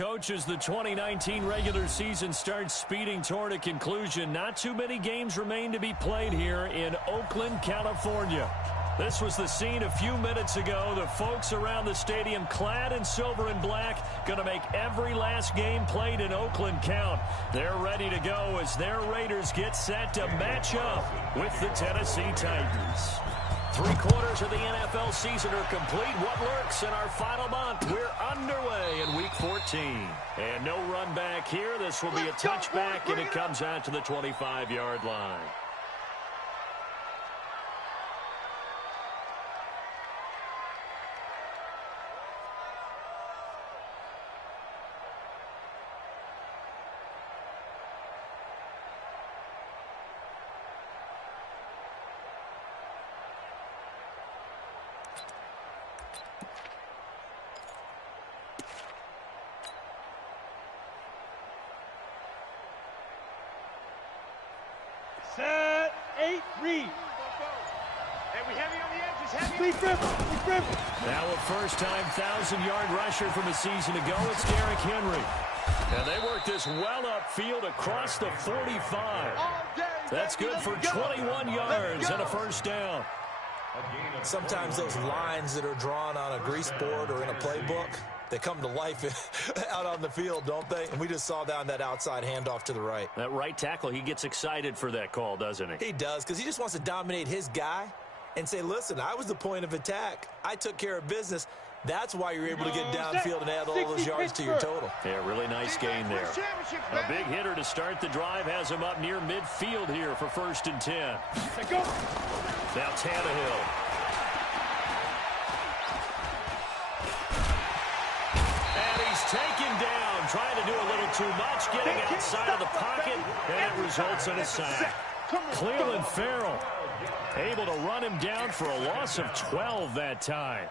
Coach, as the 2019 regular season starts speeding toward a conclusion, not too many games remain to be played here in Oakland, California. This was the scene a few minutes ago. The folks around the stadium clad in silver and black going to make every last game played in Oakland count. They're ready to go as their Raiders get set to match up with the Tennessee Titans. 3/4 of the NFL season are complete. What lurks in our final month? We're underway in Week 14. And no run back here. This will be a touchback, and it comes out to the 25-yard line. Set, 8, read. Hey, we heavy on the edges, heavy. Lead grip. Now a first-time 1,000-yard rusher from a season ago, it's Derrick Henry. And they work this well upfield across the 45. That's good for 21 yards and a first down. Sometimes those lines that are drawn on a grease board or in a playbook, they come to life out on the field, don't they? And we just saw down that outside handoff to the right. That right tackle, he gets excited for that call, doesn't he? He does, because he just wants to dominate his guy and say, listen, I was the point of attack. I took care of business. That's why you're able to get downfield and add all those yards to your total. Yeah, really nice gain there. A big hitter to start the drive has him up near midfield here for 1st and 10. Now Tannehill. And he's taken down, trying to do a little too much, getting outside of the pocket, and it results in a sack. Cleveland Farrell able to run him down for a loss of 12 that time.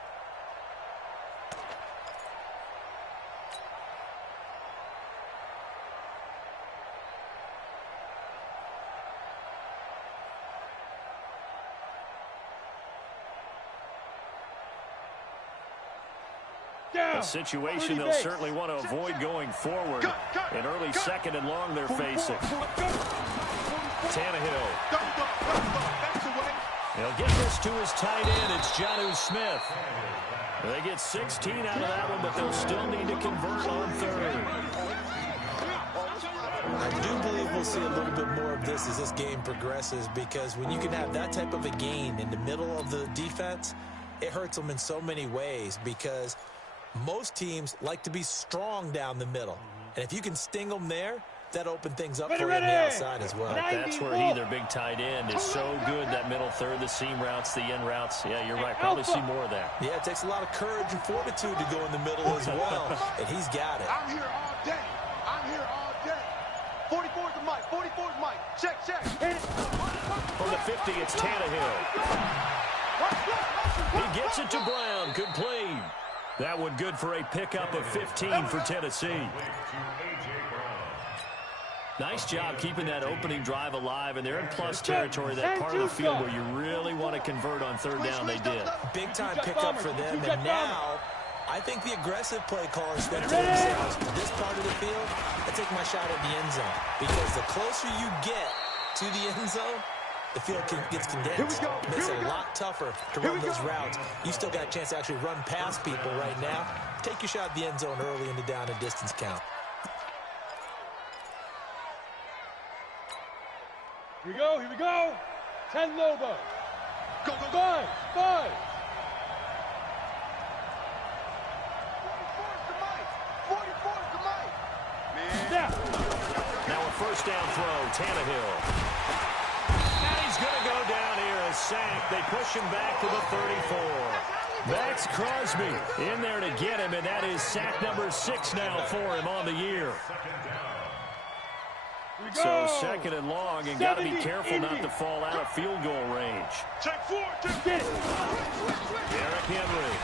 A situation they'll certainly want to avoid going forward. An early 2nd and long they're facing. Tannehill. He'll get this to his tight end. It's Jonnu Smith. They get 16 out of that one, but they'll still need to convert on 3rd. I do believe we'll see a little bit more of this as this game progresses, because when you can have that type of a gain in the middle of the defense, it hurts them in so many ways, because most teams like to be strong down the middle. And if you can sting them there, that opens things up for you on the outside as well. That's where he, their big tight end, is so good, that middle third, the seam routes, the end routes. Yeah, you're right. Probably see more of that. Yeah, it takes a lot of courage and fortitude to go in the middle as well. And he's got it. I'm here all day. I'm here all day. 44's the mic. 44's the mic. Check. From the 50, it's Tannehill. He gets it to Brown. Good play. That one good for a pickup of 15 for Tennessee. Nice job keeping that opening drive alive, and they're in plus territory, that part of the field where you really want to convert on 3rd down. They did. Big-time pickup for them, and now I think the aggressive play callers said to themselves, this part of the field, I take my shot at the end zone, because the closer you get to the end zone, the field gets condensed. It's a lot tougher to run those routes. You still got a chance to actually run past people right now. Take your shot at the end zone early in the down and distance count. Here we go. 10 Lobo. Go. 5. 44's the mic. 44's the mic. Man. Now a 1st down throw, Tannehill. Going to go down here, a sack. They push him back to the 34. That's Crosby in there to get him, and that is sack number 6 now for him on the year. So 2nd and long, and got to be careful not to fall out of field goal range. Check 4. Derrick Henry.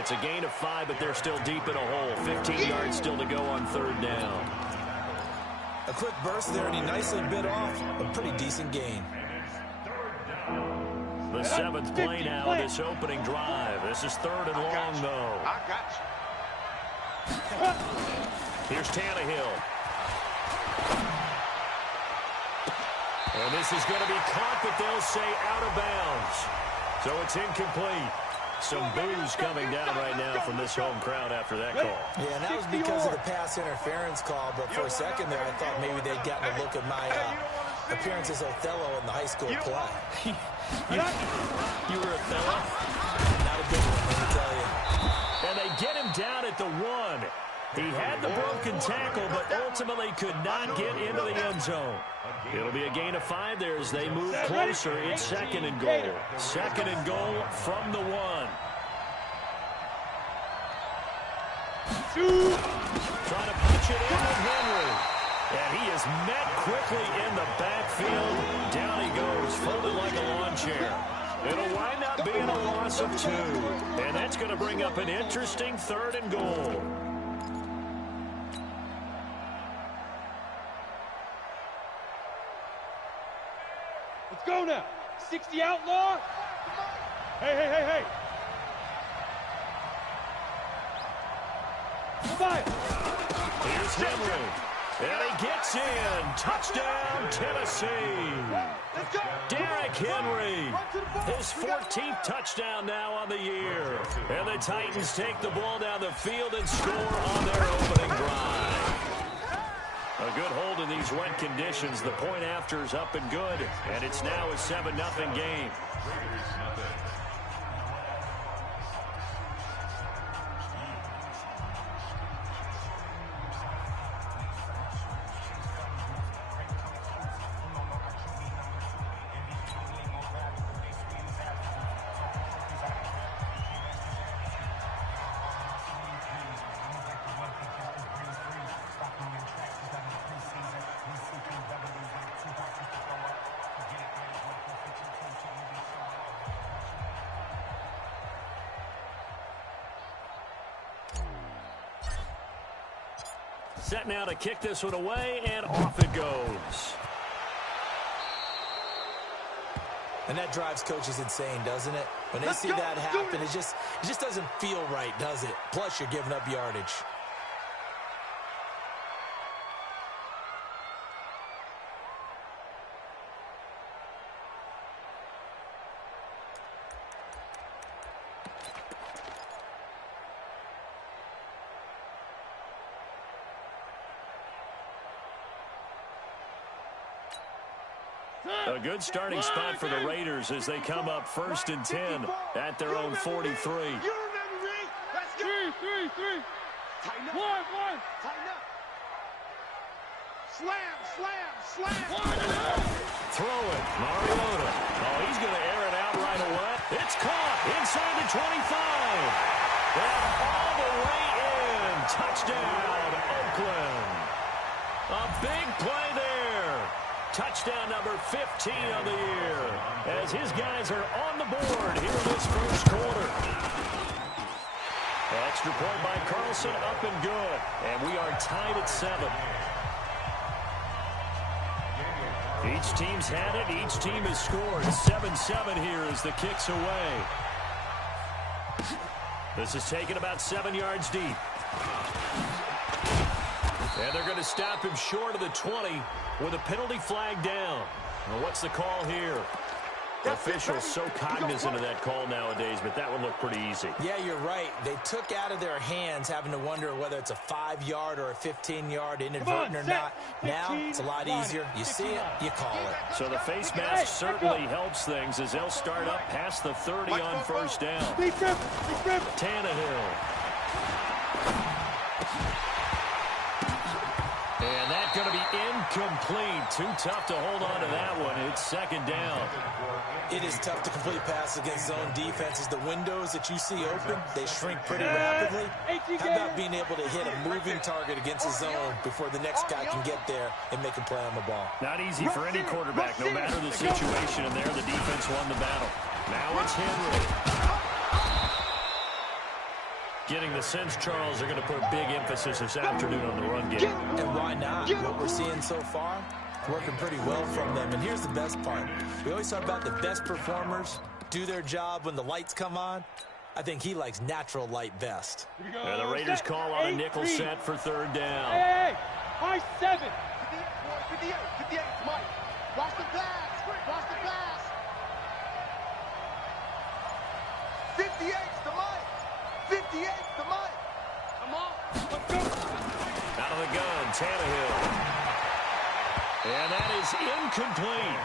It's a gain of 5, but they're still deep in a hole. 15 yards still to go on 3rd down. A quick burst there, and he nicely bit off a pretty decent gain. The 7th play now of this opening drive. This is 3rd and long, though. I got Here's Tannehill. And this is going to be caught, but they'll say out of bounds. So it's incomplete. Some boos coming down right now from this home crowd after that call. Yeah, and that was because of the pass interference call, but for a second there, I thought maybe they'd gotten a look at my appearance as Othello in the high school play. You were Othello? Not a good one, let me tell you. And they get him down at the 1. He had the broken tackle, but ultimately could not get into the end zone. It'll be a gain of 5 there as they move closer. It's 2nd and goal. 2nd and goal from the 1. Trying to punch it in with Henry. And he is met quickly in the backfield. Down he goes, folded like a lawn chair. It'll wind up being a loss of 2. And that's going to bring up an interesting 3rd and goal. Let's go now. 60 outlaw. Hey. Goodbye. Here's Henry. And he gets in. Touchdown, Tennessee. Derrick Henry. His 14th touchdown now on the year. And the Titans take the ball down the field and score on their opening drive. A good hold in these wet conditions. The point after is up and good. And it's now a 7-0 game. Set now to kick this one away, and off it goes. And that drives coaches insane, doesn't it? When they see that happen, it just doesn't feel right, does it? Plus, you're giving up yardage. A good starting spot for the Raiders as they come up 1st and 10 at their own 43. You remember me? Let's go. 3. Tighten up. 1. Tighten up. Slam. Throw it. Mariota. Oh, he's going to air it out right away. It's caught inside the 25. And all the way in. Touchdown, Oakland. A big play there. Touchdown number 15 on the year as his guys are on the board here in this first quarter. Extra point by Carlson, up and good. And we are tied at 7. Each team's had it. Each team has scored. 7-7 here as the kick's away. This is taken about 7 yards deep. And they're going to stop him short of the 20 with a penalty flag down. Well, what's the call here? Officials so cognizant of that call nowadays, but that would look pretty easy. Yeah, you're right. They took out of their hands having to wonder whether it's a 5-yard or a 15-yard inadvertent or not. Now, it's a lot easier. You see it, you call it. So the face mask certainly helps things as they'll start up past the 30 on 1st down. Tannehill. And that's going to be incomplete. Too tough to hold on to that one. It's 2nd down. It is tough to complete passes against zone defenses. The windows that you see open, they shrink pretty rapidly. How about being able to hit a moving target against a zone before the next guy can get there and make a play on the ball? Not easy for any quarterback, no matter the situation. And there, the defense won the battle. Now it's Henry. Getting the sense, Charles, they're going to put big emphasis this afternoon on the run game. And why not? What we're seeing so far, working pretty well from them. And here's the best part. We always talk about the best performers do their job when the lights come on. I think he likes natural light best. And the Raiders call on a nickel set for third down. Hey, high 7. 58, 58, Mike. Watch the pass. Watch the pass. 58's the Mike. 58's the Mike. Come on. Let's go. Out of the gun, Tannehill. And that is incomplete.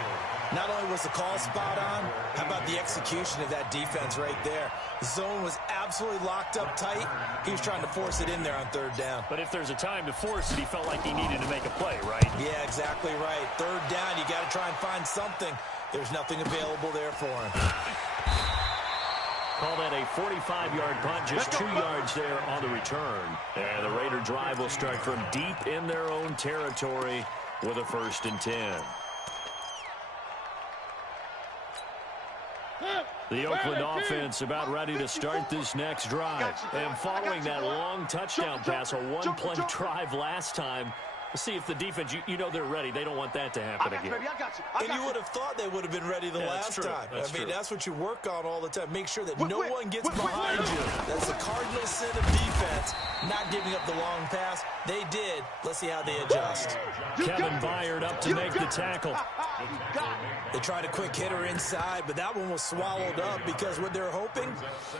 Not only was the call spot on, how about the execution of that defense right there? The zone was absolutely locked up tight. He was trying to force it in there on third down. But if there's a time to force it, he felt like he needed to make a play, right? Yeah, exactly right. Third down, you got to try and find something. There's nothing available there for him. Call that a 45-yard punt, just 2 yards there on the return. And the Raider drive will start from deep in their own territory with a 1st and 10. The Oakland offense about ready to start this next drive. And following that long touchdown pass, a one-play drive last time, we'll see if the defense, you know they're ready. They don't want that to happen again. And you would have thought they would have been ready the last time. I mean, that's what you work on all the time. Make sure that no one gets behind you. That's the cardinal sin of defense, not giving up the long pass. They did. Let's see how they adjust. Kevin Byard up to make the tackle. They tried a quick hitter inside, but that one was swallowed up because what they're hoping,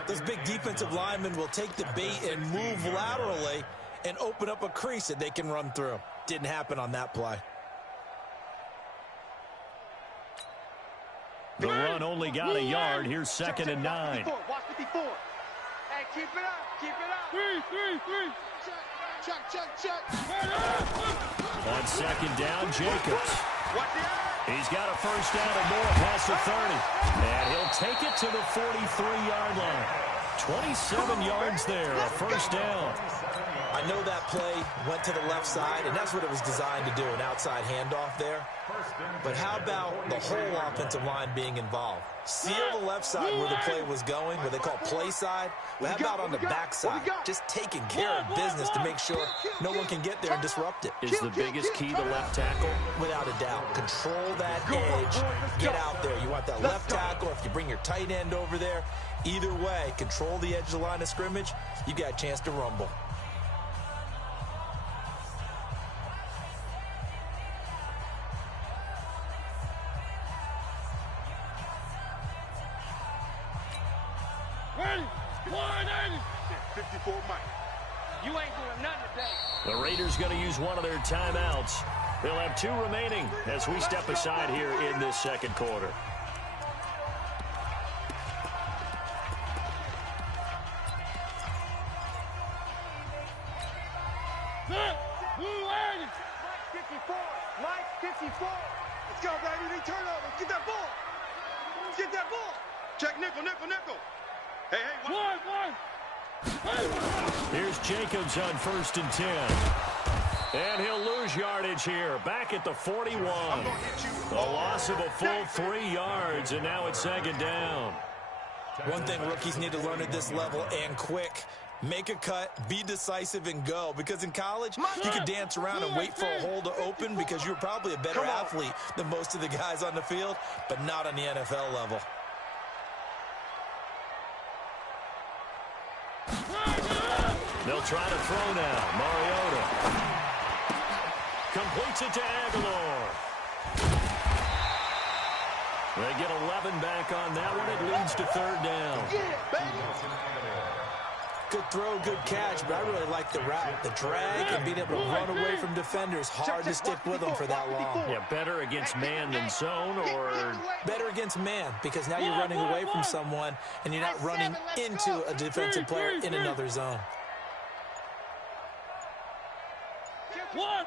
those big defensive linemen will take the bait and move laterally and open up a crease that they can run through. Didn't happen on that play. The run only got a yard. Here's 2nd and 9. Watch it before. Hey, keep it up. Keep it up. 3. Check. On 2nd down, Jacobs. Watch it. He's got a 1st down and more past the 30. And he'll take it to the 43-yard line. 27 yards there, a 1st down. I know that play went to the left side, and that's what it was designed to do, an outside handoff there. But how about the whole offensive line being involved? Seal the left side where the play was going, what they call play side. But how about on the back side? Just taking care of business to make sure no one can get there and disrupt it. Is the biggest key the left tackle? Without a doubt. Control that edge. Get out there. You want that left tackle. If you bring your tight end over there, either way, control the edge of the line of scrimmage, you got a chance to rumble. Ready? 180. 54, Mike. You ain't doing nothing today. The Raiders going to use one of their timeouts. They'll have 2 remaining as we step aside here in this 2nd quarter. Mike 54. Mike 54. Let's go, baby. They turn over. Get that ball. Get that ball. Check nickel. Hey. One. Here's Jacobs on 1st and 10. And he'll lose yardage here, back at the 41. A loss of a full 3 yards, and now it's 2nd down. One thing rookies need to learn at this level, and quick. Make a cut, be decisive, and go. Because in college, you can dance around and wait for a hole to open because you're probably a better athlete than most of the guys on the field, but not on the NFL level. They'll try to throw now. Mariota completes it to Aguilar. They get 11 back on that one. It leads to 3rd down. Good throw, good catch, but I really like the route, the drag, and being able to run away from defenders. Hard to stick with them for that long. Yeah, better against man than zone, or better against man, because now you're running away from someone, and you're not running into a defensive player in another zone. One.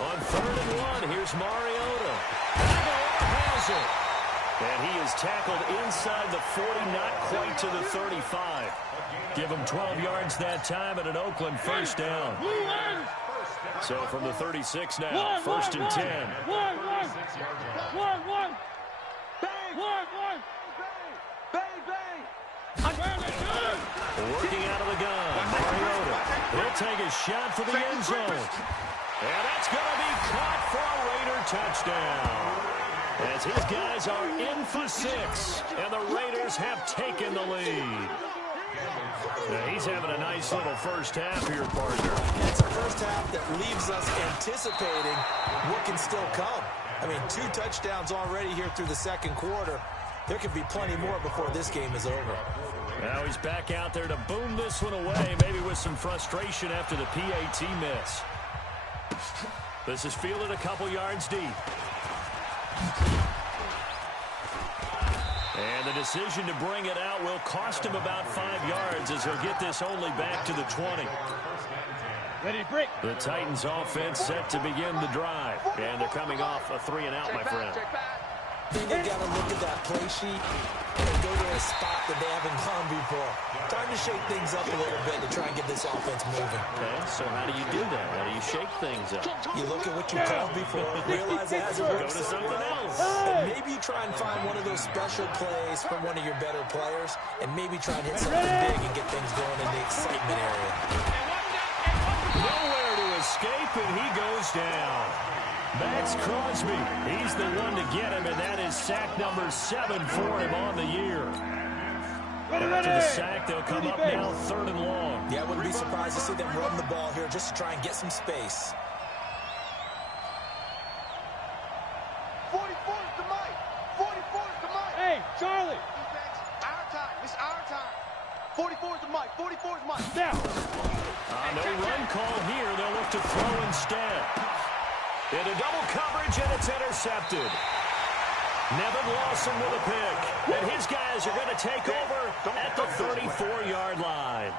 On 3rd and 1, here's Mariota. Aguilar has it. And he is tackled inside the 40, not quite to the 35. Give him 12 yards that time at an Oakland 1st down. So from the 36 now, 1st and 10. One. Working out of the gun, Mariota. He'll take a shot for the end zone. And that's going to be caught for a Raider touchdown. As his guys are in for 6, and the Raiders have taken the lead. Now he's having a nice little first half here, partner. It's a first half that leaves us anticipating what can still come. I mean, 2 touchdowns already here through the second quarter. There could be plenty more before this game is over. Now he's back out there to boom this one away, maybe with some frustration after the PAT miss. This is fielded a couple yards deep. And the decision to bring it out will cost him about 5 yards as he'll get this only back to the 20. Ready to break. The Titans offense set to begin the drive. And they're coming off a 3-and-out, my friend. I think they've got to look at that play sheet and go to a spot that they haven't gone before. Time to shake things up a little bit to try and get this offense moving. Okay, so how do you do that? How do you shake things up? You look at what you called before, realize it hasn't worked. Go to something else. And maybe you try and find one of those special plays from one of your better players, and maybe try and hit something big and get things going in the excitement area. Nowhere to escape, and he goes down. Max Crosby, he's the one to get him, and that is sack number 7 for him on the year. After the sack, they'll come up now 3rd and long. Yeah, I wouldn't be surprised to see them run the ball here just to try and get some space. 44 is the mic. 44 is the mic. Hey, Charlie. Defense, our time. It's our time. 44 is the mic. 44 is mic. Now. No run call here. They'll look to throw instead. Into double coverage, and it's intercepted. Nevin Lawson with a pick. And his guys are going to take over at the 34-yard line.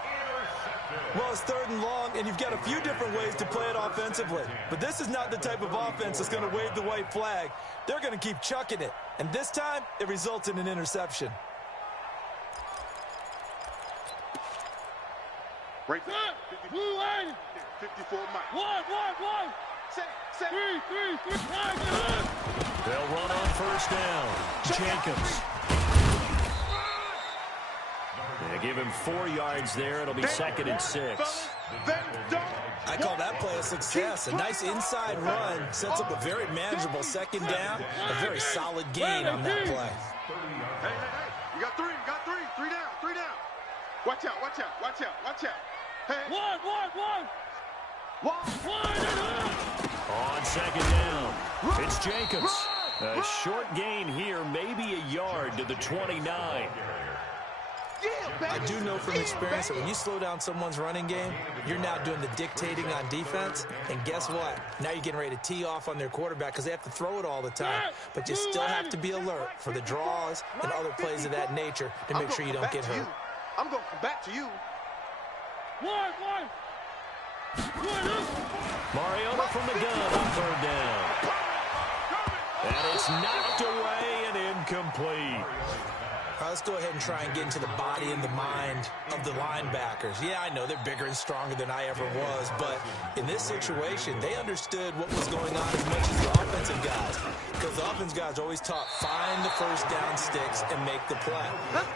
Well, it's 3rd and long, and you've got a few different ways to play it offensively. But this is not the type of offense that's going to wave the white flag. They're going to keep chucking it. And this time, it results in an interception. Right there. Blue line. 54 mic. 1. Set. 3. They'll run on 1st down. Jacobs. They give him 4 yards there. It'll be 2nd and 6. I call that play a success. A nice inside run sets up a very manageable 2nd down. A very solid gain on that play. Hey. You got 3. 3 down. Watch out. Hey. 1. On 2nd down, it's Jacobs. A short gain here, maybe a yard to the 29. I do know from experience that when you slow down someone's running game, you're now doing the dictating on defense. And guess what? Now you're getting ready to tee off on their quarterback because they have to throw it all the time. But you still have to be alert for the draws and other plays of that nature to make sure you don't get hurt. I'm going to come back to you. 1. Mariota from the gun on 3rd down. And it's knocked away and incomplete. Let's go ahead and try and get into the body and the mind of the linebackers. Yeah, I know they're bigger and stronger than I ever was, but in this situation, they understood what was going on as much as the offensive guys. Because the offensive guys are always taught, find the 1st down sticks and make the play.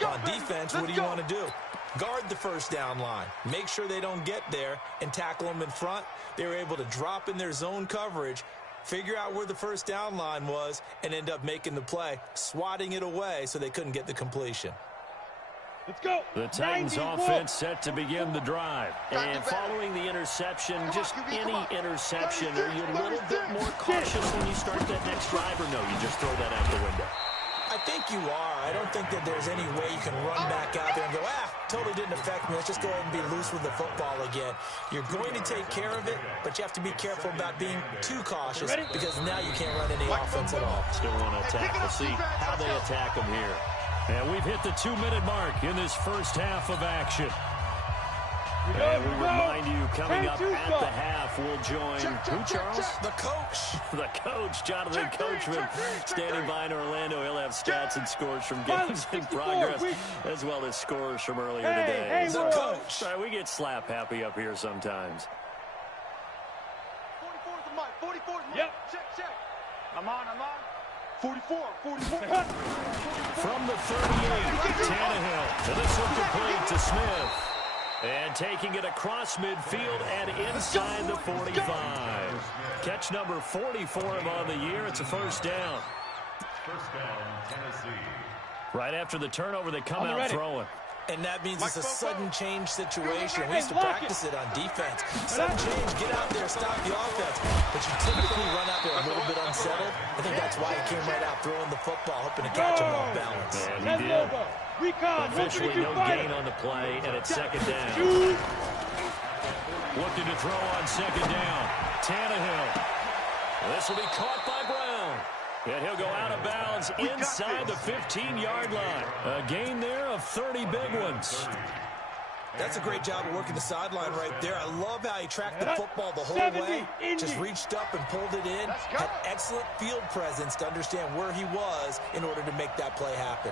On defense, what do you want to do? Guard the 1st down line. Make sure they don't get there and tackle them in front. They were able to drop in their zone coverage, figure out where the 1st down line was, and end up making the play, swatting it away so they couldn't get the completion. Let's go. The Titans offense set to begin the drive. And following the interception, just any interception, are you a little bit more cautious when you start that next drive, or no, you just throw that out the window? I think you are. I don't think that there's any way you can run back out there and go, totally didn't affect me. Let's just go ahead and be loose with the football again. You're going to take care of it, but you have to be careful about being too cautious because now you can't run any offense at all. Still want to attack. We'll see how they attack them here. And we've hit the 2-minute mark in this first half of action. And we remind you, coming up at the half, we'll join, who, Charles? The coach. The coach, Jonathan Coachman, standing by in Orlando. He'll have stats and scores from games in progress, as well as scores from earlier today. The coach. Sorry, we get slap happy up here sometimes. 44 is the mic. 44 is the mic. Yep. Check. I'm on. 44. From the 38, Tannehill. And this one complete to Smith. And taking it across midfield and inside the 45. Catch number 40 for him on the year. It's a 1st down. First down, Tennessee. Right after the turnover, they come out throwing. And that means it's a sudden change situation. We used to practice it on defense. Sudden change, get out there, stop the offense. But you typically run out there a little bit unsettled. I think that's why he came right out throwing the football, hoping to catch him off balance. And he did. Officially no gain on the play, and it's second down. Looking to throw on second down. Tannehill. This will be caught by Brown. And he'll go out of bounds inside the 15-yard line. A gain there of 30 big ones. That's a great job of working the sideline right there. I love how he tracked the football the whole way. Just reached up and pulled it in. Had excellent field presence to understand where he was in order to make that play happen.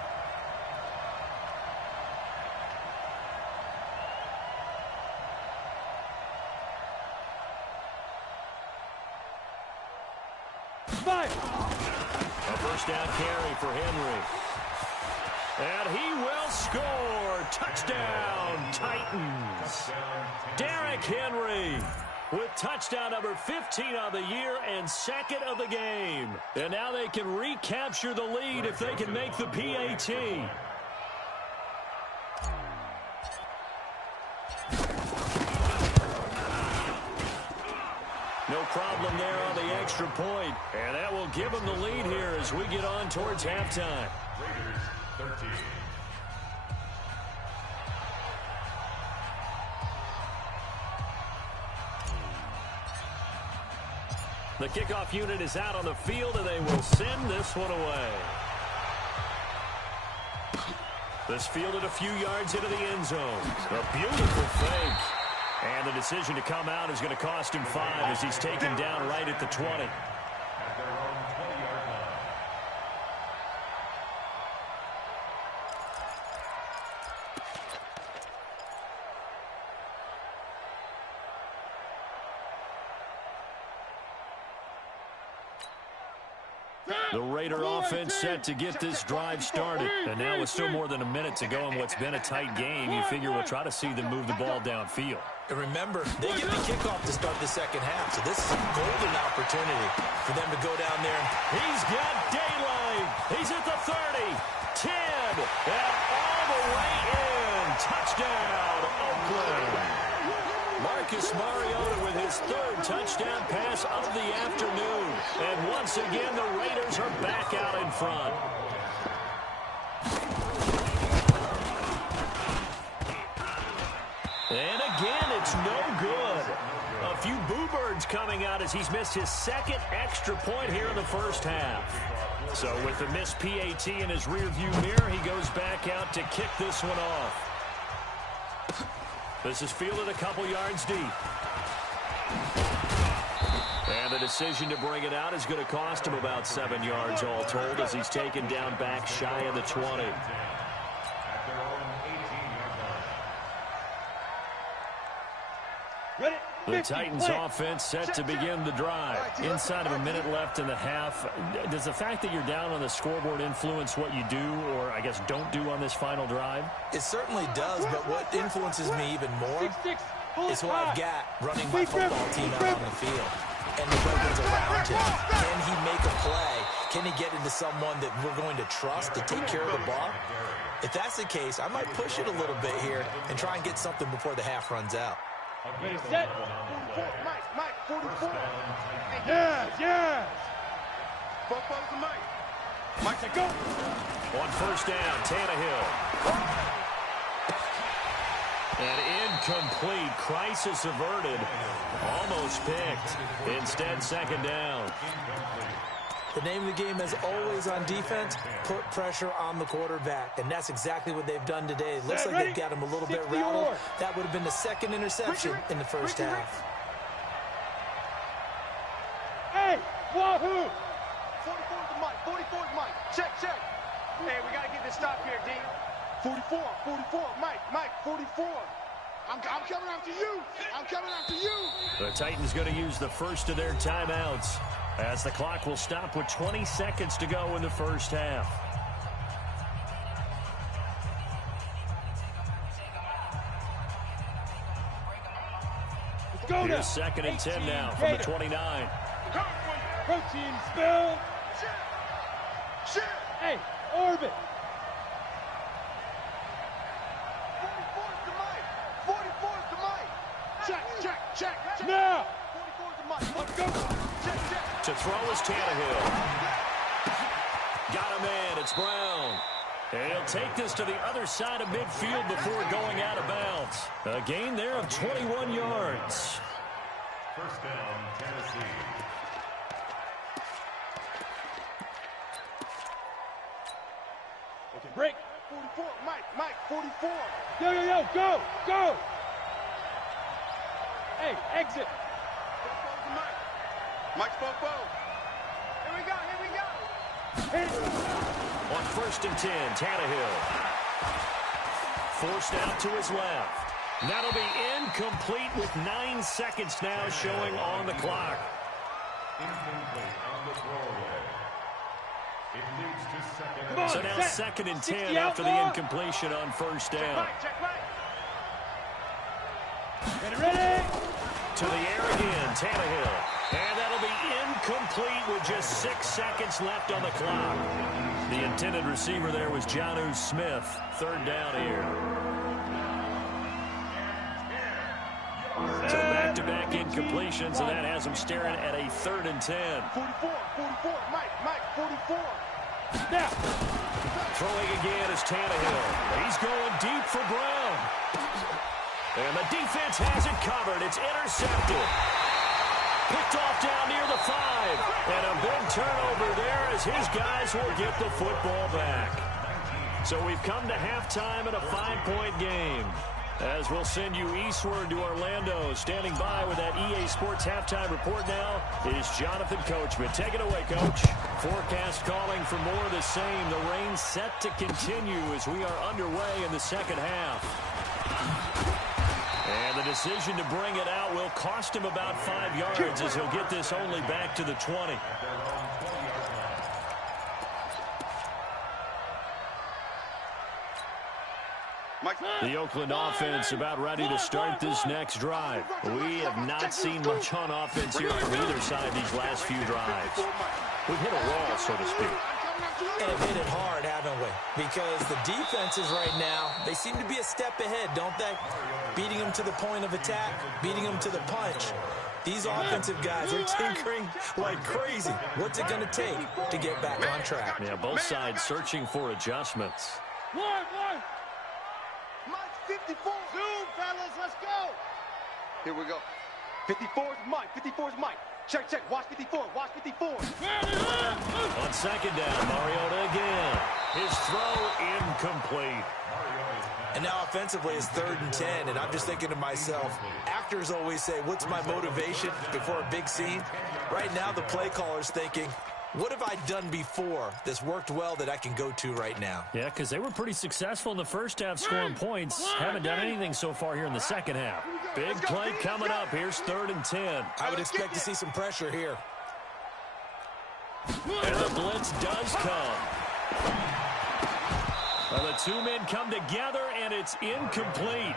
A first down carry for Henry. And he will score. Touchdown, Titans. Derrick Henry with touchdown number 15 of the year and second of the game. And now they can recapture the lead if they can make the PAT. No problem there on the extra point. And that will give them the lead here as we get on towards halftime. Raiders 13. The kickoff unit is out on the field, and they will send this one away. This fielded a few yards into the end zone. A beautiful fake. And the decision to come out is going to cost him 5 as he's taken down right at the 20. At their own 20-yard line. The Raider offense set to get this drive started. And now with still more than a minute to go in what's been a tight game, you figure we'll try to see them move the ball downfield. And remember, they get the kickoff to start the second half, so this is a golden opportunity for them to go down there. He's got daylight. He's at the 30, 10, and all the way in. Touchdown, Oakland. Marcus Mariota with his third touchdown pass of the afternoon. And once again, the Raiders are back out in front. And again, it's no good. A few boo birds coming out as he's missed his second extra point here in the first half. So with the missed PAT in his rearview mirror, he goes back out to kick this one off. This is fielded a couple yards deep. And the decision to bring it out is going to cost him about 7 yards all told as he's taken down back shy of the 20. The Titans offense set to begin the drive. Inside of a minute left in the half. Does the fact that you're down on the scoreboard influence what you do or, I guess, don't do on this final drive? It certainly does, but what influences me even more is who I've got running my football team out on the field and the weapons around him. Can he make a play? Can he get into someone that we're going to trust to take care of the ball? If that's the case, I might push it a little bit here and try and get something before the half runs out. Ready, set. Mike, 44. Yes. Football's the Mike. Mike, to go. On first down, Tannehill. And incomplete. Crisis averted. Almost picked. Instead, second down. The name of the game, as always on defense, put pressure on the quarterback. And that's exactly what they've done today. It looks like they've got him a little bit rattled. That would have been the second interception in the first half. Hey, wahoo! 44's the Mike. 44's Mike. Check. Hey, we got to get this stop here, D. 44. Mike, 44. I'm coming after you. The Titans going to use the first of their timeouts as the clock will stop with 20 seconds to go in the first half. Let's go now. Here's second and 10 now from the 29. Protein spill. Shit. Hey, orbit. 44's the Mike. 44's the Mike. Check. Now. 44's the Mike. Let's go. Check. To throw is Tannehill. Got a man. It's Brown. And he'll take this to the other side of midfield before going out of bounds. A gain there of 21 yards. First down, Tennessee. Okay, break. 44, Mike, 44. Yo, go. Hey, exit. Fofo's the Mike. Mike's Fofo. Here we go. Hit it. On 1st and 10, Tannehill. Forced out to his left. That'll be incomplete with 9 seconds now showing on the clock. Incomplete on the throwaway. It leads to second. Come on, So now set. 2nd and 60 10 after the outlaw. incompletion on 1st down. Check right. Ready. To the air again, Tannehill. And that'll be incomplete with just 6 seconds left on the clock. The intended receiver there was Jonnu Smith. 3rd down here. So back-to-back incompletions, and that has him staring at a 3rd and 10. 44, Mike, 44. Now. Throwing again is Tannehill. He's going deep for Brown. And the defense has it covered. It's intercepted. Picked off down near the 5. And a big turnover there as his guys will get the football back. So we've come to halftime in a 5-point game. As we'll send you eastward to Orlando. Standing by with that EA Sports halftime report now is Jonathan Coachman. Take it away, Coach. Forecast calling for more of the same. The rain set to continue as we are underway in the second half. And the decision to bring it out will cost him about 5 yards as he'll get this only back to the 20. The Oakland offense about ready to start this next drive. We have not seen much on offense here from either side these last few drives. We've hit a wall, so to speak. And have hit it hard, haven't we? Because the defenses right now, they seem to be a step ahead, don't they? Beating them to the point of attack, beating them to the punch. These offensive guys are tinkering like crazy. What's it going to take to get back on track? Yeah, both sides searching for adjustments. One. Mike's 54. Zoom, fellas, let's go. Here we go. 54's Mike, 54's Mike. Check. Watch 54. On 2nd down, Mariota again. His throw incomplete. And now offensively it's 3rd and 10, and I'm just thinking to myself, actors always say, what's my motivation before a big scene? Right now the play caller's thinking, what have I done before that's worked well that I can go to right now? Yeah, because they were pretty successful in the first half scoring points. Haven't done anything so far here in the second half. Big play coming up. Here's 3rd and 10. I would expect to see some pressure here. And the blitz does come. Well, the 2 men come together, and it's incomplete.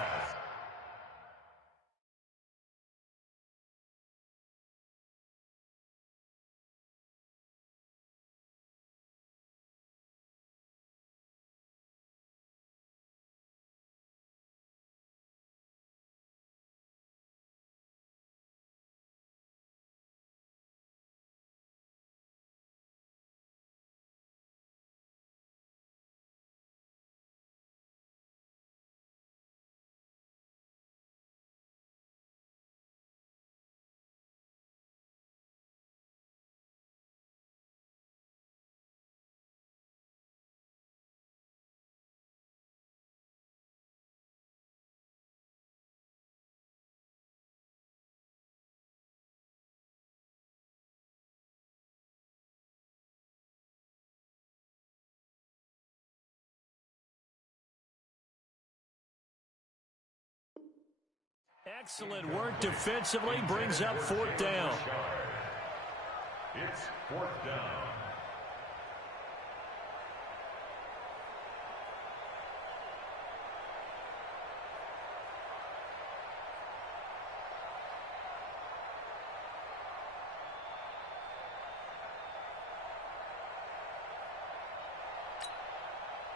Excellent work defensively, brings up 4th down. It's 4th down.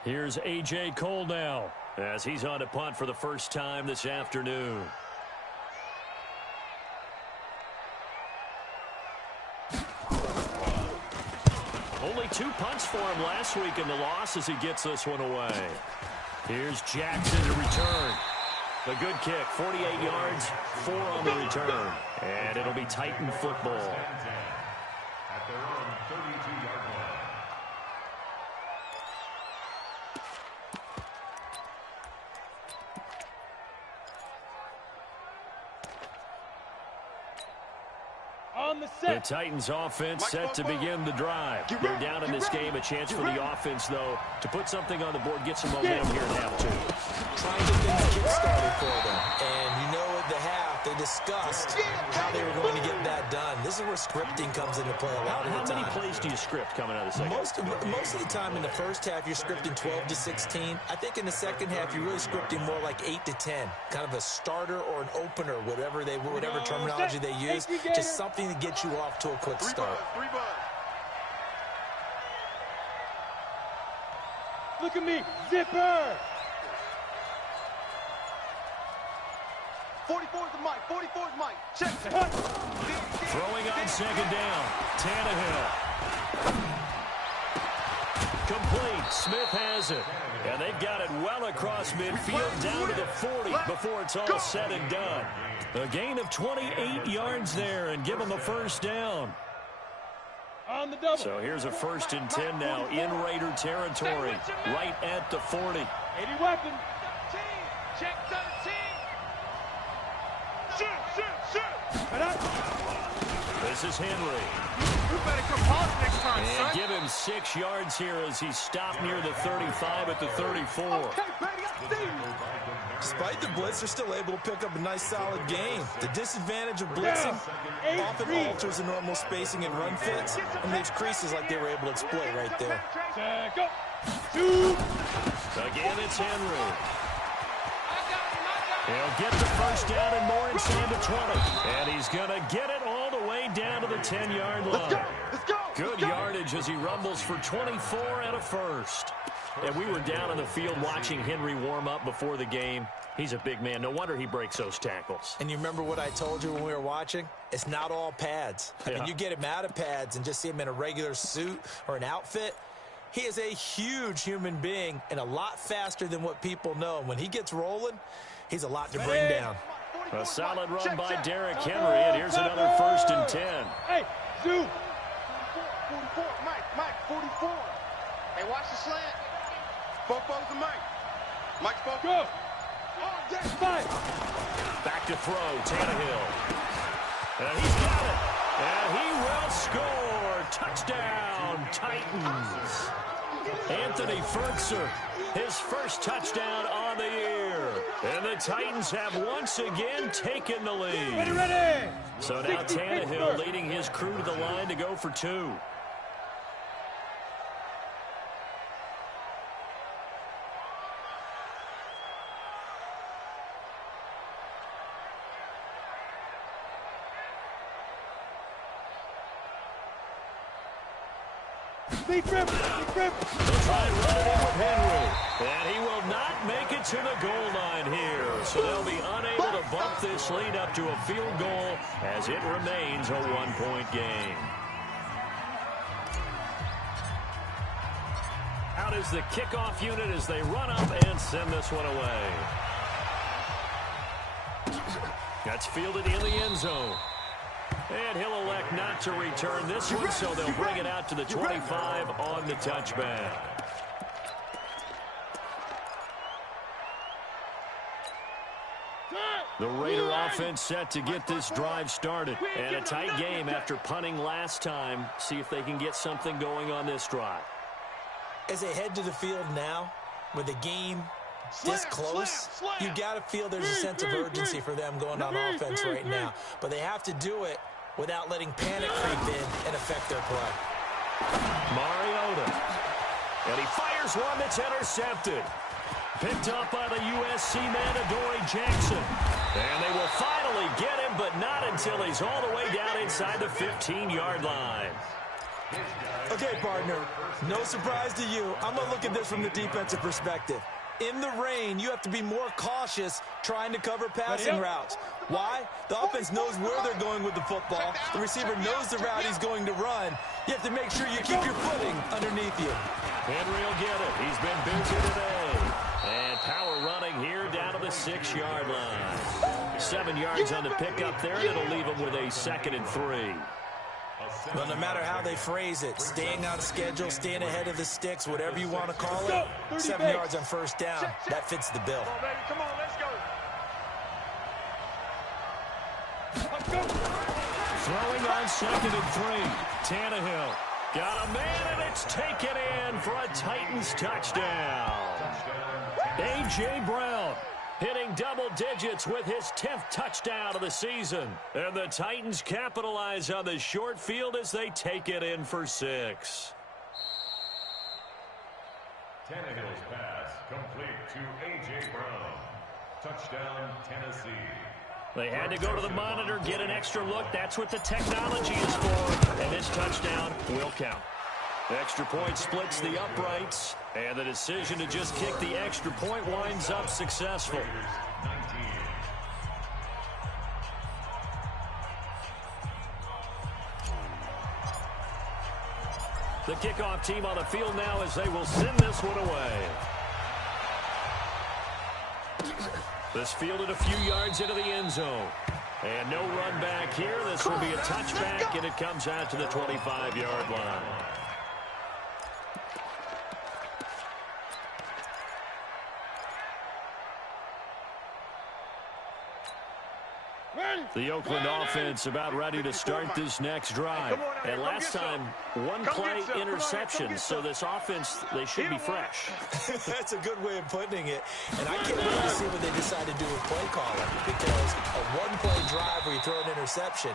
Here's A.J. Cole now as he's on to punt for the first time this afternoon. Only 2 punts for him last week in the loss as he gets this one away. Here's Jackson to return. A good kick, 48 yards, 4 on the return. And it'll be Titan football. At their own 32-yard line. On the The set. Titans offense set to begin the drive. They're down in this game. A chance for the offense, though, to put something on the board, get some momentum here in half 2. Trying to get things kick-started for them. And you know at the half, they discussed how they were going to get that done. This is where scripting comes into play a lot of the time. How many plays do you script coming out of the second? Most of the time in the first half, you're scripting 12 to 16. I think in the second half, you're really scripting more like 8 to 10. Kind of a starter or an opener, whatever terminology they use. Just something to get you off to a quick start. Look at me. Zipper. 44 is the mic. 44 is Mike. Check. Throwing on second down. Tannehill. Complete. Smith has it. And they've got it well across midfield down to the 40 before it's all said and done. A gain of 28 yards there and give them a first down. On the double. So here's a 1st and 10 now in Raider territory, right at the 40. 80 weapon. Check 13. Shoot. This is Henry. You better come hard next time, son. And give him 6 yards here as he stopped near the 35 at the 34. Okay, baby, I see you. Despite the blitz, they're still able to pick up a nice, solid gain. The disadvantage of blitzing often alters the normal spacing and run fits and leaves creases like they were able to exploit right there. Go. Shoot. Again, it's Henry. He'll get the first down and more inside the 20. And he's going to get it all the way down to the 10-yard line. Let's go. Good yardage as he rumbles for 24 and a first. And we were down on the field watching Henry warm up before the game. He's a big man. No wonder he breaks those tackles. And you remember what I told you when we were watching? It's not all pads. I mean, you get him out of pads and just see him in a regular suit or an outfit. He is a huge human being and a lot faster than what people know. And when he gets rolling, he's a lot to bring down. A solid run by Derrick Henry, and here's another 1st and 10. Hey, Zoo. 44, Mike, 44. Hey, watch the slant. Fofo's the Mike. Mike's Fofo. Go. Five. Back to throw, Tannehill. And he's got it. And he will score. Touchdown, Titans. Anthony Ferkser, his first touchdown on the year. And the Titans have once again taken the lead. Ready. So now Tannehill leading his crew to the line to go for 2. Big rip. They'll try and run it in with Henry. And he will not make it to the goal line here. So they'll be unable to bump this lead up to a field goal as it remains a 1-point game. Out is the kickoff unit as they run up and send this one away. That's fielded in the end zone. And he'll elect not to return this one, so they'll bring it out to the 25 on the touchback. The Raider offense set to get this drive started. And a tight game after punting last time. See if they can get something going on this drive. As they head to the field now, with the game this close, you got to feel there's a sense of urgency for them going on offense right now. But they have to do it without letting panic creep in and affect their play. Mariota. And he fires one that's intercepted. Picked up by the USC man, Adoree Jackson. And they will finally get him, but not until he's all the way down inside the 15-yard line. Okay, partner, no surprise to you. I'm going to look at this from the defensive perspective. In the rain, you have to be more cautious trying to cover passing routes. Why? The offense knows where they're going with the football. The receiver knows the route he's going to run. You have to make sure you keep your footing underneath you. Henry will get it. He's been busy today. And power running here down to the 6-yard line. 7 yards on the pickup there, and it'll leave him with a 2nd and 3. Well, no matter how they phrase it, staying on schedule, staying ahead of the sticks, whatever you want to call it, 7 yards on first down, that fits the bill. Come on, baby. Come on, let's go. Throwing on 2nd and 3. Tannehill got a man, and it's taken in for a Titans touchdown. A.J. Brown hitting double digits with his 10th touchdown of the season. And the Titans capitalize on the short field as they take it in for 6. Tannehill's pass complete to A.J. Brown. Touchdown, Tennessee. They had to go to the monitor, get an extra look. That's what the technology is for. And this touchdown will count. The extra point splits the uprights, and the decision to just kick the extra point winds up successful. The kickoff team on the field now as they will send this one away. This fielded a few yards into the end zone. And no run back here. This will be a touchback, and it comes out to the 25-yard line. The Oakland offense about ready to start this next drive. And last time, one play interception. So this offense, they should be fresh. That's a good way of putting it. And I can't wait to see what they decide to do with play calling. Because a one-play drive where you throw an interception,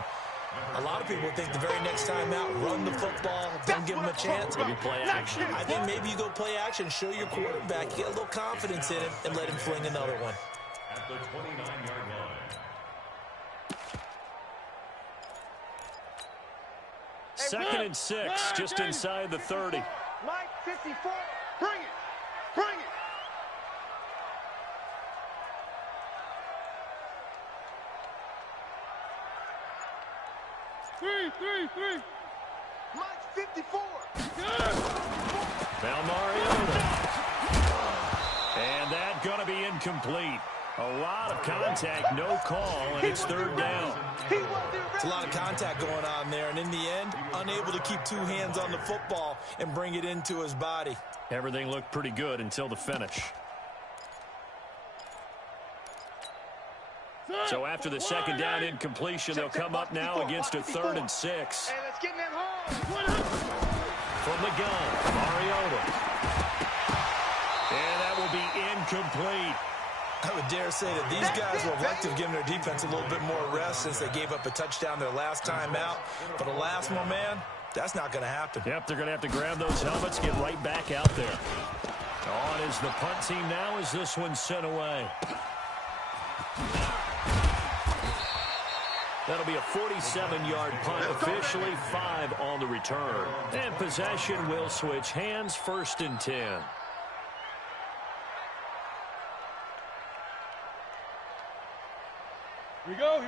a lot of people think the very next time out, run the football, don't give them a chance. Maybe play action. I think maybe you go play action, show your quarterback, get a little confidence in him, and let him fling another one. At the 29-yard line. Second and 6, just inside the 30. Mike, 54. Bring it. Bring it. Three. Mike, 54. Now Mariota. And that going to be incomplete. A lot of contact, no call, and it's 3rd down. It's a lot of contact going on there, and in the end, unable to keep 2 hands on the football and bring it into his body. Everything looked pretty good until the finish. So after the 2nd down incompletion, they'll come up now against a 3rd and 6. Hey, let's get in that hole. From the gun, Mariota. And that will be incomplete. I would dare say that these guys would have liked to have given their defense a little bit more rest since they gave up a touchdown their last time out. But alas, my man, that's not going to happen. Yep, they're going to have to grab those helmets, get right back out there. On is the punt team now as this one's sent away. That'll be a 47-yard punt, officially 5 on the return. And possession will switch hands, 1st and 10.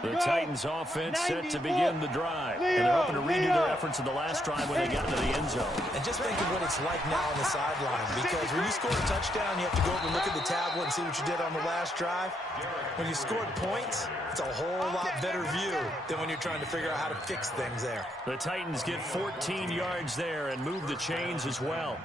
The Titans offense set to begin the drive. And they're hoping to redo their efforts in the last drive when they got into the end zone. And just think of what it's like now on the sideline. Because when you score a touchdown, you have to go over and look at the tablet and see what you did on the last drive. When you scored points, it's a whole lot better view than when you're trying to figure out how to fix things there. The Titans get 14 yards there and move the chains as well.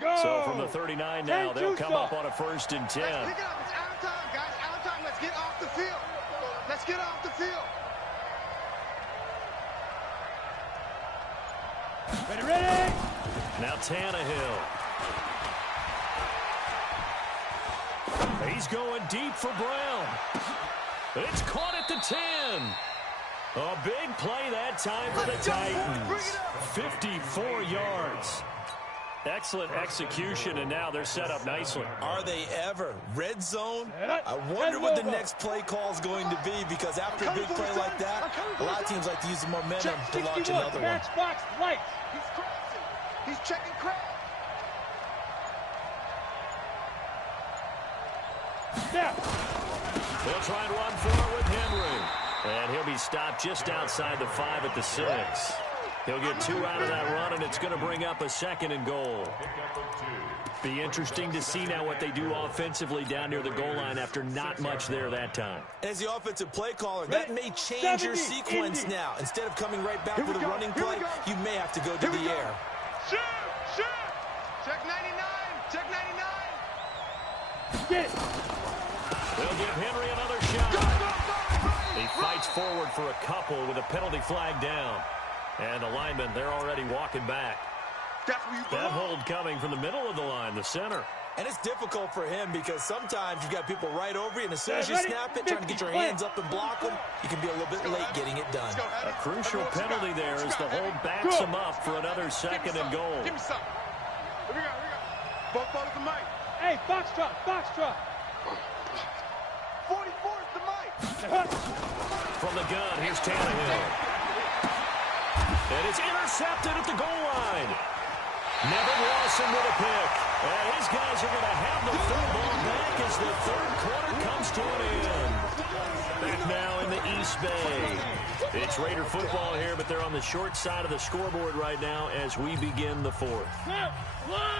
So from the 39 now, they'll come up on a 1st and 10. Pick it up. It's out of time, guys. Out of time. Let's get off the field. Let's get off the field. Ready? Now Tannehill. He's going deep for Brown. It's caught at the 10. A big play that time for the Titans. 54 yards. Excellent execution, and now they're set up nicely. Are they ever? Red zone? I wonder what the next play call is going to be, because after a big play like that, a lot of teams like to use the momentum to launch another one. Box right. He's crossing. He's checking crab. Snap. They'll try and run for it with Henry. And he'll be stopped just outside the 5 at the 6. He'll get 2 out of that run, and it's going to bring up a 2nd and goal. Be interesting to see now what they do offensively down near the goal line after not much there that time. As the offensive play caller, that may change your sequence now. Instead of coming right back with a running play, you may have to go to the air. Shoot! Shoot! Check 99! Check 99! Get it. They'll give Henry another shot. He fights forward for a couple with a penalty flag down. And the linemen, they're already walking back. That's where you That belong. hold coming from the middle of the line, the center. And it's difficult for him because sometimes you've got people right over you, and as soon as you snap it, trying to get your hands up and block them, you can be a little bit late getting it done. A crucial penalty there as the hold backs him up for another 2nd and goal. Give me something. Here we go, here we go. Both balls to Mike. Hey, box truck. 44 is the Mike. From the gun, here's Tannehill. And it's intercepted at the goal line. Nevin Lawson with a pick. And his guys are going to have the football back as the 3rd quarter comes to an end. Back now in the East Bay. It's Raider football here, but they're on the short side of the scoreboard right now as we begin the 4th.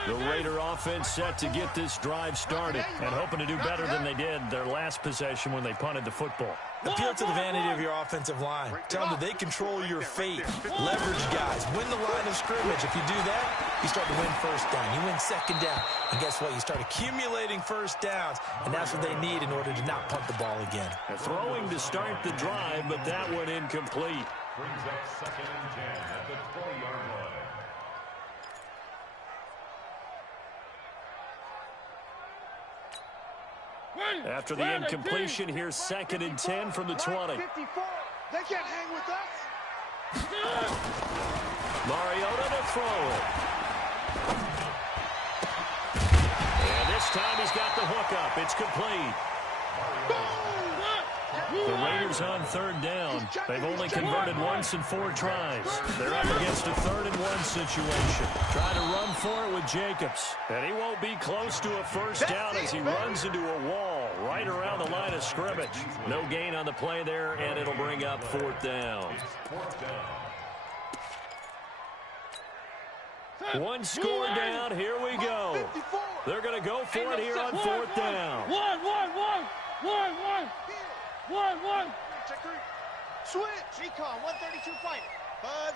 The Raider offense set to get this drive started and hoping to do better than they did their last possession when they punted the football. Appeal to the vanity of your offensive line. Tell them that they control your fate. Leverage guys. Win the line of scrimmage. If you do that, you start to win 1st down. You win 2nd down. And guess what? You start accumulating 1st downs. And that's what they need in order to not punt the ball again. Throwing to start the drive, but that one incomplete. Brings up 2nd and 10 at the 20-yard line. After the incompletion, here's 2nd and 10 from the 20. 54. They can't hang with us. Mariota to throw it. And this time he's got the hook up. It's complete. The Raiders on 3rd down. They've only converted once in 4 tries. They're up against a 3rd and 1 situation. Trying to run for it with Jacobs. And he won't be close to a 1st down as he runs into a wall right around the line of scrimmage. No gain on the play there, and it'll bring up 4th down. One score down. Here we go. They're going to go for it here on 4th down. One. Check 3. Switch. Recon, 132 fighter. Buzz.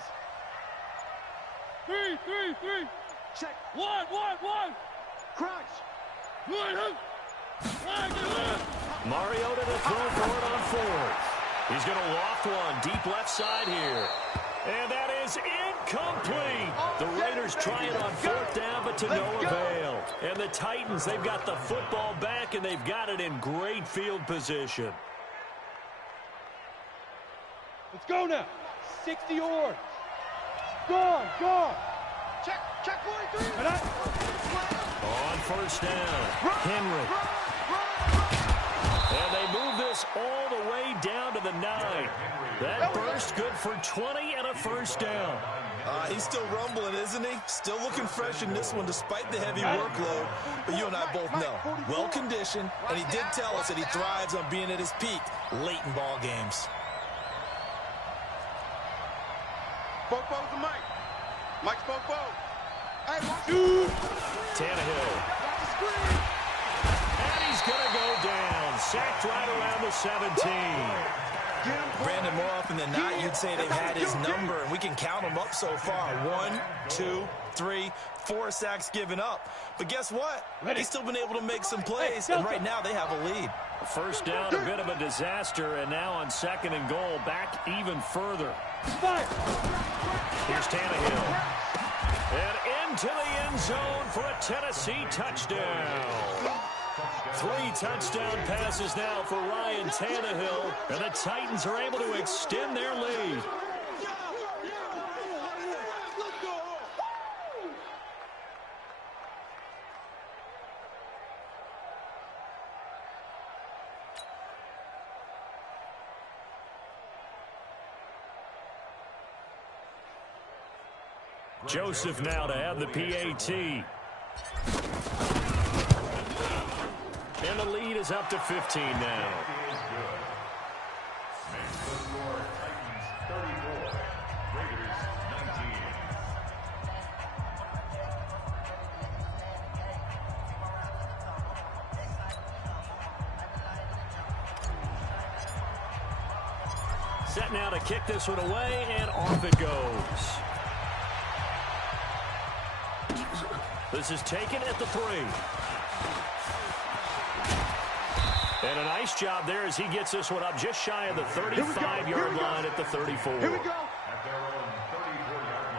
3. Check. One. Crunch. Mariota to throw for it on 4th. He's going to loft one deep left side here. And that is incomplete. The Raiders try it on 4th down, but to no avail. And the Titans, they've got the football back, and they've got it in great field position. Let's go now. 60 yards. Gone. Check 43. On 1st down, Henry. And they move this all the way down to the 9. That burst good for 20 and a 1st down. He's still rumbling, isn't he? Still looking fresh in this one despite the heavy workload. But you and I both know, well-conditioned, and he did tell us that he thrives on being at his peak late in ball games. Both balls to Mike. Mike's both balls. Hey, Tannehill. And he's going to go down. Sacked right around the 17. Brandon, more often than not, you'd say they've had his number, and we can count them up so far. 1, 2, 3, 4 sacks given up. But guess what? He's still been able to make some plays, and right now they have a lead. 1st down, a bit of a disaster, and now on 2nd and goal, back even further. Here's Tannehill. And into the end zone for a Tennessee touchdown. 3 touchdown passes now for Ryan Tannehill, and the Titans are able to extend their lead. Joseph now to have the PAT. And the lead is up to 15 now. Set now to kick this one away, and off it goes. This is taken at the 3. And a nice job there as he gets this one up just shy of the 35-yard line at the 34. Here we go. At their own 34-yard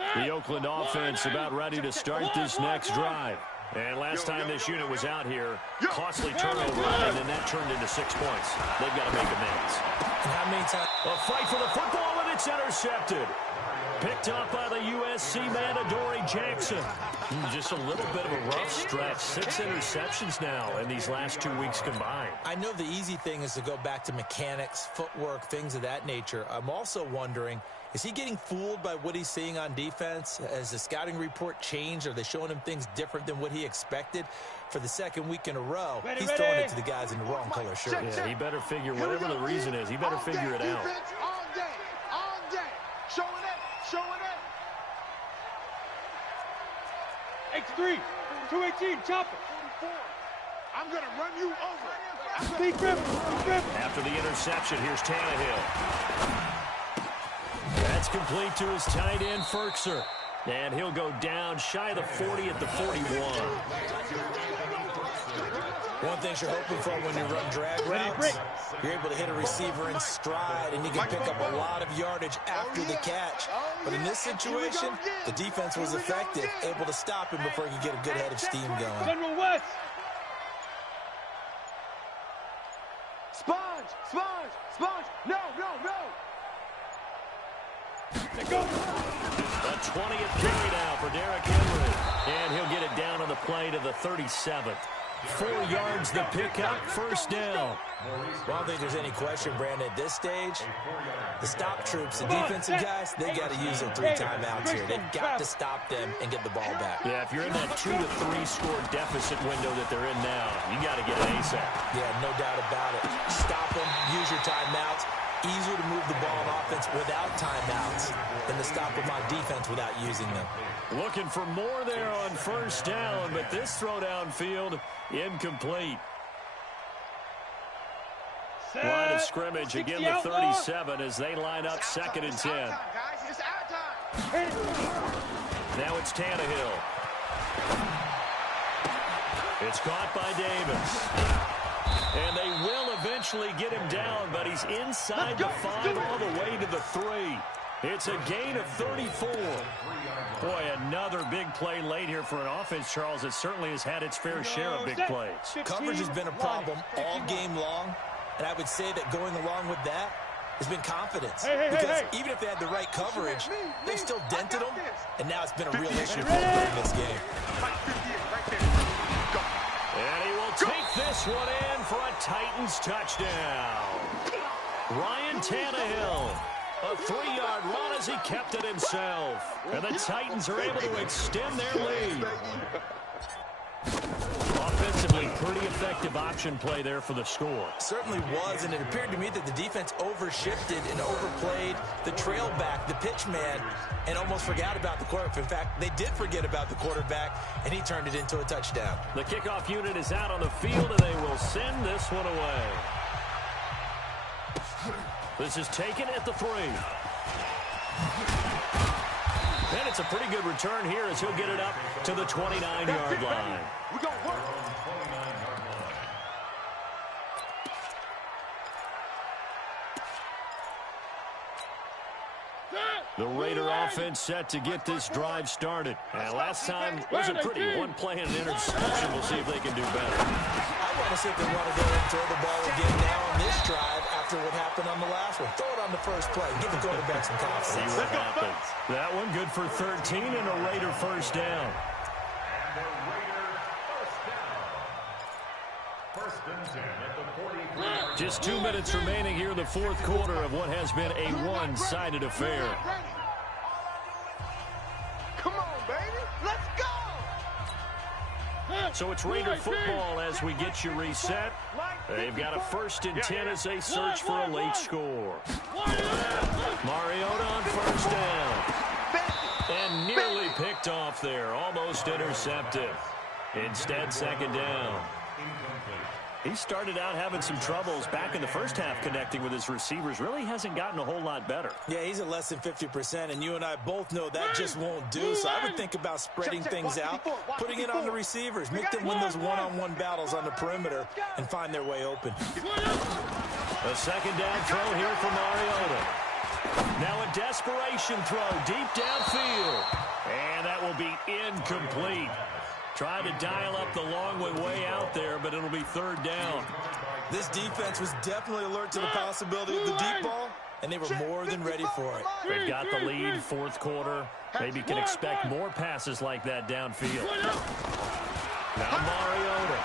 line. The Oakland offense about ready to start this next drive. And last time this unit was out here, costly turnover, and then that turned into 6 points. They've got to make amends. And how many times? A fight for the football, and it's intercepted. Picked up by the USC man, Adoree Jackson. Just a little bit of a rough stretch. 6 interceptions now in these last 2 weeks combined. I know the easy thing is to go back to mechanics, footwork, things of that nature. I'm also wondering, is he getting fooled by what he's seeing on defense? Has the scouting report changed? Are they showing him things different than what he expected? For the second week in a row, he's throwing it to the guys in the wrong color shirt. Yeah, he better figure, whatever the reason is, he better figure it out. Defense all day, all day. Showing it, showing it. X3, 218, chopper. 44. I'm going to run you over. Big grip, big grip. After the interception, here's Tannehill. That's complete to his tight end, Ferkser. And he'll go down shy of the 40 at the 41. One thing you're hoping for when you run drag routes, you're able to hit a receiver in stride, and you can pick up a lot of yardage after the catch. But in this situation, the defense was effective, able to stop him before he could get a good head of steam going. General West. Sponge, sponge, sponge. No, no, no. Let go. The 20th carry now for Derrick Henry. And he'll get it down on the play to the 37th. 4 yards the pickup, first down. Well, I don't think there's any question, Brandon, at this stage, the stop troops, the defensive guys, they got to use their 3 timeouts here. They've got to stop them and get the ball back. Yeah, if you're in that 2 to 3 score deficit window that they're in now, you got to get an ASAP. Yeah, no doubt about it. Stop them, use your timeouts. Easier to move the ball on offense without timeouts than to stop them on defense without using them. Looking for more there on first down, but this throw downfield incomplete. Line of scrimmage, again the 37 as they line up 2nd and 10. It's our time. Now it's Tannehill. It's caught by Davis. And they will eventually get him down, but he's inside the 5 all the way to the 3. It's a gain of 34. Boy, another big play late here for an offense, Charles, that certainly has had its fair share of big plays. Coverage has been a problem all game long, and I would say that going along with that has been confidence. Because even if they had the right coverage, they still dented them, and now it's been a real issue for them during this game. And he will take this one in for a Titans touchdown. Ryan Tannehill, a 3-yard run as he kept it himself. And the Titans are able to extend their lead. Offensively, pretty effective option play there for the score. Certainly was, and it appeared to me that the defense overshifted and overplayed the trail back, the pitch man, and almost forgot about the quarterback. In fact, they did forget about the quarterback, and he turned it into a touchdown. The kickoff unit is out on the field, and they will send this one away. This is taken at the 3. And it's a pretty good return here as he'll get it up to the 29-yard line. We're going to work. The Raider offense set to get this drive started. And last time was a pretty one play and an interception. We'll see if they can do better. I want to see if they want to go and throw the ball again now on this drive after what happened on the last one. Throw it on the first play. Give the quarterback some confidence. See what happens. That one good for 13 and a Raider first down. And the Raider first down. First and 10 at the 43. Just 2 minutes remaining here in the fourth quarter of what has been a one-sided affair. Come on, baby. Let's go. So it's Raider football as we get you reset. They've got a first and 10 as they search for a late score. Mariota on first down. And nearly picked off there. Almost intercepted. Instead, second down. He started out having some troubles back in the first half connecting with his receivers. Really hasn't gotten a whole lot better. Yeah, he's at less than 50%, and you and I both know that just won't do. So I would think about spreading things out, putting it on the receivers, make them win those one-on-one battles on the perimeter and find their way open. A second down throw here for Mariota. Now a desperation throw deep downfield. And that will be incomplete. Tried to dial up the long way out there, but it'll be third down. This defense was definitely alert to the possibility of the deep ball, and they were more than ready for it. They've got the lead, fourth quarter. Maybe can expect more passes like that downfield. Now Mariota.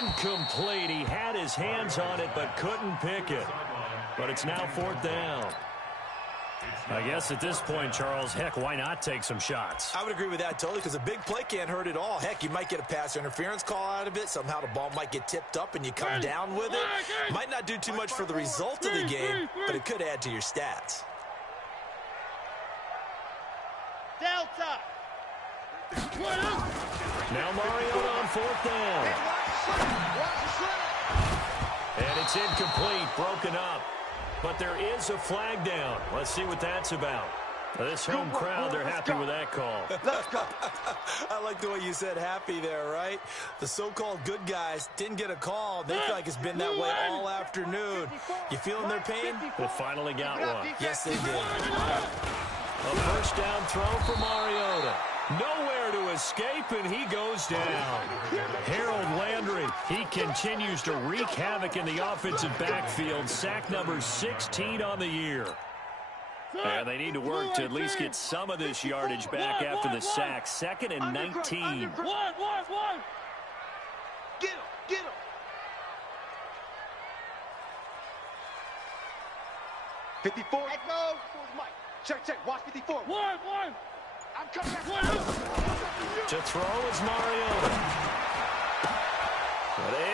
Incomplete. He had his hands on it, but couldn't pick it. But it's now fourth down. I guess at this point, Charles, heck, why not take some shots? I would agree with that totally, because a big play can't hurt at all. Heck, you might get a pass interference call out of it. Somehow the ball might get tipped up and you come down with it. Might not do too much for the result of the game, but it could add to your stats. Delta. Now Mariota on fourth down. And it's incomplete, broken up. But there is a flag down. Let's see what that's about. This home crowd, they're happy with that call. Let's go. I like the way you said happy there, right? The so-called good guys didn't get a call. They feel like it's been that way all afternoon. You feeling their pain? They finally got one. Yes, they did. A first down throw for Mariota. Nowhere to escape, and he goes down. Harold Landry, he continues to wreak havoc in the offensive backfield. Sack number 16 on the year. And they need to work to at least get some of this yardage back after the sack. Second and 19. Get him, get him. 54. Let go. Mike. Check. Watch 54. One. I'm coming back. To throw is Mariota.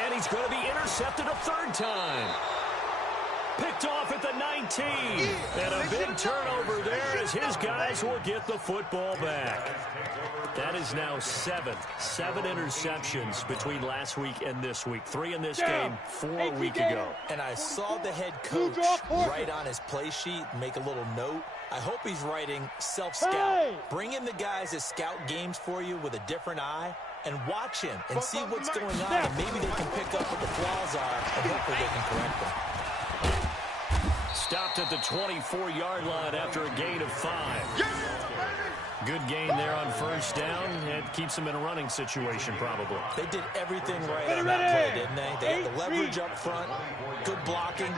And he's going to be intercepted a third time. Picked off at the 19. And a big turnover there as his guys will get the football back. That is now seven interceptions between last week and this week. 3 in this game, 4 a week ago. And I saw the head coach write on his play sheet, make a little note. I hope he's writing self-scout. Bring in the guys that scout games for you with a different eye and watch him and see what's going on. And maybe they can pick up what the flaws are and hopefully they can correct them. Stopped at the 24-yard line after a gain of 5. Good gain there on first down. It keeps them in a running situation, probably. They did everything right on that play, didn't they? They had the leverage up front, good blocking,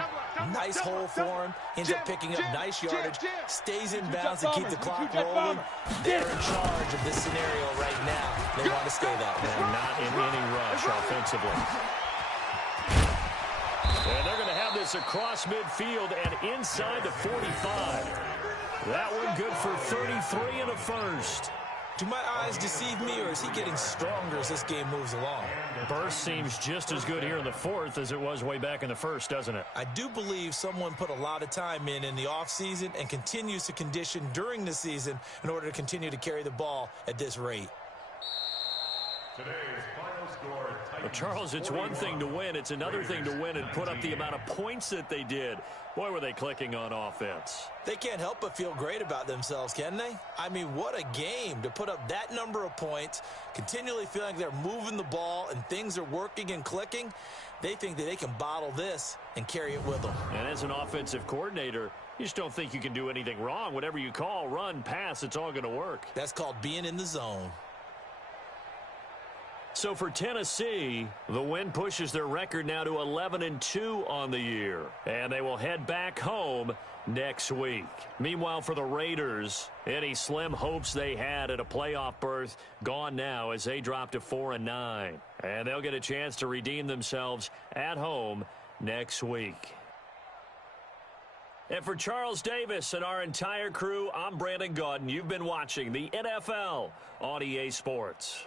nice hole for him, ends up picking up nice yardage, stays in bounds to keep the clock rolling. They're in charge of this scenario right now. They want to stay that way. They're not in any rush offensively. And they're going to have this across midfield and inside the 45. That one good for 33 and a first. Do my eyes deceive me, or is he getting stronger as this game moves along? Burst seems just as good here in the fourth as it was way back in the first, doesn't it? I do believe someone put a lot of time in the offseason and continues to condition during the season in order to continue to carry the ball at this rate. Today's final score. Well, Charles, it's one thing to win. It's another thing to win and put up the amount of points that they did. Boy, were they clicking on offense. They can't help but feel great about themselves, can they? I mean, what a game to put up that number of points, continually feeling they're moving the ball and things are working and clicking. They think that they can bottle this and carry it with them. And as an offensive coordinator, you just don't think you can do anything wrong. Whatever you call, run, pass, it's all going to work. That's called being in the zone. So for Tennessee, the win pushes their record now to 11-2 on the year. And they will head back home next week. Meanwhile, for the Raiders, any slim hopes they had at a playoff berth gone now as they drop to 4-9. And they'll get a chance to redeem themselves at home next week. And for Charles Davis and our entire crew, I'm Brandon Gaudin. You've been watching the NFL on EA Sports.